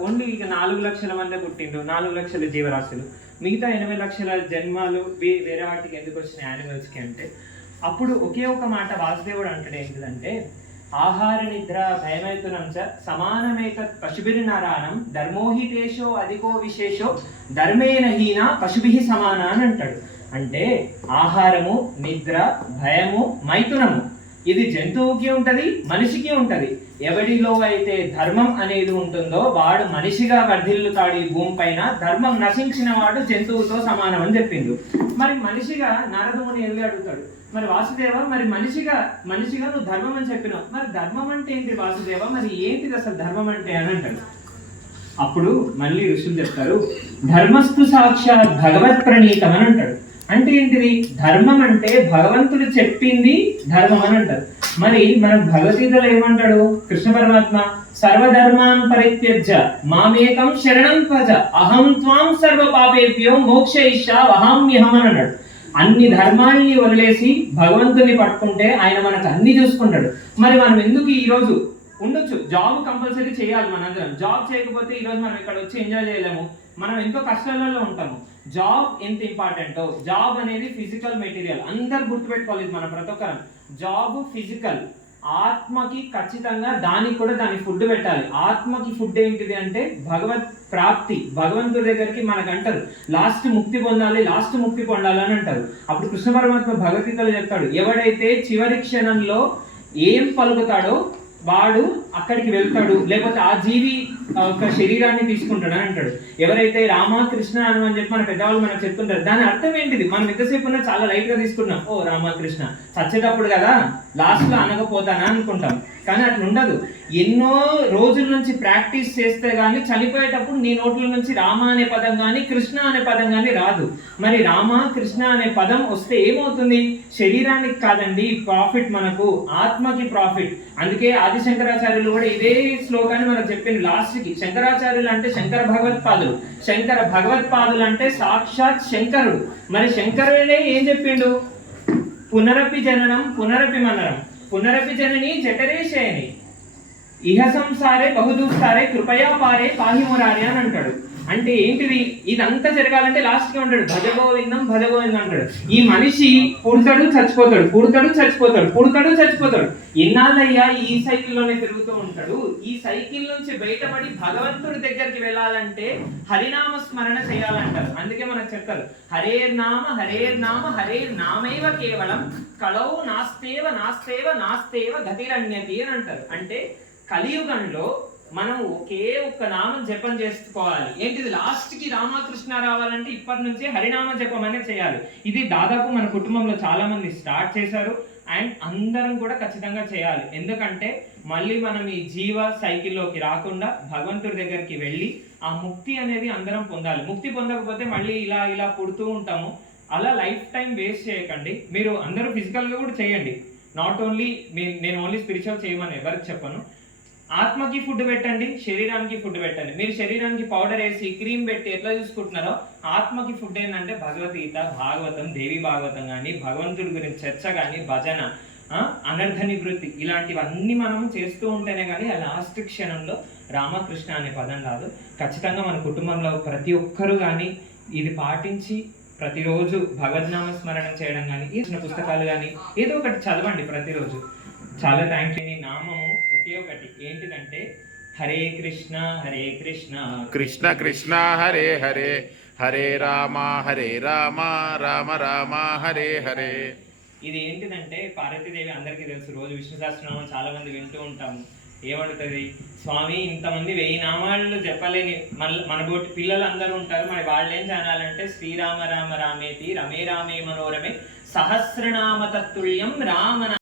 Only ఇక నాలుగు లక్షల మంది పుట్టిండ్రు నాలుగు లక్షల జీవరాశులు. మిగతా ఎనభై లక్షల జన్మాలు వే- వేరే వాటికి ఎందుకు వచ్చినాయి యానిమల్స్కి అంటే అప్పుడు ఒకే ఒక మాట వాసుదేవుడు అంటాడు ఏంటిదంటే ఆహార నిద్ర భయమైతునం చ సమానమేత పశుభిరి నారాయణం ధర్మోహితేషో అధికో విశేషో ధర్మేన హీన పశుభి సమాన అని అంటాడు. అంటే ఆహారము నిద్ర భయము మైథునము ఇది జంతువుకి ఉంటది మనిషికి ఉంటది. ఎవడిలో అయితే ధర్మం అనేది ఉంటుందో వాడు మనిషిగా వర్ధిల్లుతాడు ఈ భూమి పైన ధర్మం నశించిన వాడు జంతువుతో సమానం అని చెప్పిండు. మరి మనిషిగా నారదముని వెళ్ళి అడుగుతాడు? మరి వాసుదేవ మరి మనిషిగా మనిషిగా నువ్వు ధర్మం అని చెప్పినావు. మరి ధర్మం అంటే ఏంటి వాసుదేవ? మరి ఏంటిది అసలు ధర్మం అంటే అని అంటాడు. అప్పుడు మళ్ళీ ఋషులు చెప్తారు ధర్మస్తు సాక్షాత్ భగవత్ ప్రణీతం అని అంటాడు. అంటే ఏంటిది? ధర్మం అంటే భగవంతుడు చెప్పింది ధర్మం అని అంటారు. మరి మనం భగవద్గీతలో ఏమంటాడు? కృష్ణ పరమాత్మ సర్వధర్మాన్ పరిత్యజ మామేకం శరణం త్వజ అహం త్వాం సర్వ పాపేభ్యో మోక్షయిష్యా వహామ్యహం అని అన్నాడు. అన్ని ధర్మాల్ని వదిలేసి భగవంతుని పట్టుకుంటే ఆయన మనకు అన్ని చూసుకుంటాడు. మరి మనం ఎందుకు ఈ రోజు ఉండొచ్చు. జాబ్ కంపల్సరీ చేయాలి మనందరం. జాబ్ చేయకపోతే ఈరోజు మనం ఇక్కడ వచ్చి ఎంజాయ్ చేయలేము. మనం ఎంతో కష్టాలలో ఉంటాము. జాబ్ ఎంత ఇంపార్టెంటో జాబ్ అనేది ఫిజికల్ మెటీరియల్ అందరు గుర్తుపెట్టుకోవాలి ఇది మన ప్రతి ఒక్కరం. జాబ్ ఫిజికల్ ఆత్మకి ఖచ్చితంగా దానికి కూడా దాని ఫుడ్ పెట్టాలి. ఆత్మకి ఫుడ్ ఏంటిది అంటే భగవత్ ప్రాప్తి. భగవంతుడి దగ్గరికి మనకు అంటారు. లాస్ట్ ముక్తి పొందాలి లాస్ట్ ముక్తి పొందాలి అని అంటారు. అప్పుడు కృష్ణ పరమాత్మ భగవద్గీతలో చెప్తాడు. ఎవడైతే చివరి క్షణంలో ఏం పలుకుతాడో వాడు అక్కడికి వెళ్తాడు. లేకపోతే ఆ జీవి ఒక శరీరాన్ని తీసుకుంటాడా అంటాడు. ఎవరైతే రామ కృష్ణ అని అని చెప్పి మన పెద్దవాళ్ళు మనకు చెప్తుంటారు దాని అర్థం ఏంటిది? మనం ఎంతసేపు ఉన్నా చాలా లైట్గా తీసుకున్నాం. ఓ రామకృష్ణ చచ్చేటప్పుడు కదా లాస్ట్లో అనకపోతానా అనుకుంటాం. కానీ అట్లా ఉండదు. ఎన్నో రోజుల నుంచి ప్రాక్టీస్ చేస్తే గానీ చనిపోయేటప్పుడు నీ నోట్ల నుంచి రామ అనే పదం కానీ కృష్ణ అనే పదం కానీ రాదు. మరి రామ కృష్ణ అనే పదం వస్తే ఏమవుతుంది? శరీరానికి కాదండి ప్రాఫిట్ మనకు ఆత్మకి ప్రాఫిట్ అందుకే ఆది శంకరాచార్యులు కూడా ఇదే శ్లోకాన్ని మనకు చెప్పింది లాస్ట్ సాక్షికి శంకరాచార్యులు అంటే శంకర భగవత్పాదులు. శంకర భగవత్పాదులు అంటే సాక్షాత్ శంకరుడు. మరి శంకరుడే ఏం చెప్పిండు? పునరపి జననం పునరపి మనరం పునరపి జనని జఠరేశయని. ఇహ సంసారే బహుదూసారే కృపయా పారే పాహి మురారి అని అంటాడు. అంటే ఏంటిది? ఇదంతా జరగాలంటే లాస్ట్కి ఉంటాడు భజ గోవిందం భజ గోవిందం అంటాడు. ఈ మనిషి పుడతాడు చచ్చిపోతాడు పుడతాడు చచ్చిపోతాడు పుడతాడు చచ్చిపోతాడు. ఎన్నాళ్ళయ్యా ఈ సైకిల్లోనే తిరుగుతూ ఉంటాడు? ఈ సైకిల్ నుంచి బయటపడి భగవంతుడి దగ్గరికి వెళ్ళాలంటే హరినామ స్మరణ చేయాలంటారు. అందుకే మనకు చెప్తారు హరేర్ నామ హరేర్ నామ హరేర్ నామైవ కేవలం కళవు నాస్తేవ నాస్తేవ నాస్తేవ గతిరణ్యతి అని అంటారు. అంటే కలియుగంలో మనం ఒకే ఒక్క నామం జపం చేసుకోవాలి. ఏంటిది? లాస్ట్కి రామకృష్ణ రావాలంటే ఇప్పటి నుంచే హరినామ జపం అనేది చేయాలి. ఇది దాదాపు మన కుటుంబంలో చాలామంది స్టార్ట్ చేశారు అండ్ అందరం కూడా ఖచ్చితంగా చేయాలి. ఎందుకంటే మళ్ళీ మనం ఈ జీవ సైకిల్లోకి రాకుండా భగవంతుడి దగ్గరికి వెళ్ళి ఆ ముక్తి అనేది అందరం పొందాలి. ముక్తి పొందకపోతే మళ్ళీ ఇలా ఇలా పుడుతూ ఉంటాము. అలా లైఫ్ టైం వేస్ట్ చేయకండి. మీరు అందరూ ఫిజికల్గా కూడా చేయండి. నాట్ ఓన్లీ నేను ఓన్లీ స్పిరిచువల్ చేయమని ఎవరికి చెప్పను. ఆత్మకి ఫుడ్ పెట్టండి శరీరానికి ఫుడ్ పెట్టండి. మీరు శరీరానికి పౌడర్ వేసి క్రీమ్ పెట్టి ఎట్లా చూసుకుంటున్నారో ఆత్మకి ఫుడ్ ఏంటంటే భగవద్గీత భాగవతం దేవి భాగవతం కానీ భగవంతుడి గురించి చర్చ కానీ భజన అనర్థ నివృత్తి ఇలాంటివన్నీ మనం చేస్తూ ఉంటేనే కానీ ఆ లాస్ట్ క్షణంలో రామకృష్ణ అనే పదం రాదు ఖచ్చితంగా మన కుటుంబంలో ప్రతి ఒక్కరూ కానీ ఇది పాటించి ప్రతిరోజు భగవద్నామ స్మరణ చేయడం కానీ ఈ చిన్న పుస్తకాలు కానీ ఏదో ఒకటి చదవండి ప్రతిరోజు. చాలా థ్యాంక్ యూ నామం ఒకే ఒకటి ఏంటిదంటే హరే కృష్ణ హరే కృష్ణ. కృష్ణ కృష్ణ హరే హరే. హరే రామ హరే రామ రామ రామ హరే హరే. ఇది ఏంటిదంటే పార్వతీదేవి అందరికీ తెలుసు. రోజు విష్ణు సహస్రనామం చాలా మంది వింటూ ఉంటాము. ఏమడుతుంది స్వామి ఇంతమంది వెయ్యి నామాలు చెప్పలేని మన మన బోటి పిల్లలు అందరూ ఉంటారు. మరి వాళ్ళు ఏం చేయాలంటే శ్రీరామ రామ రామేతి రమే రామే మనోరమే సహస్రనామ తత్తుల్యం రామ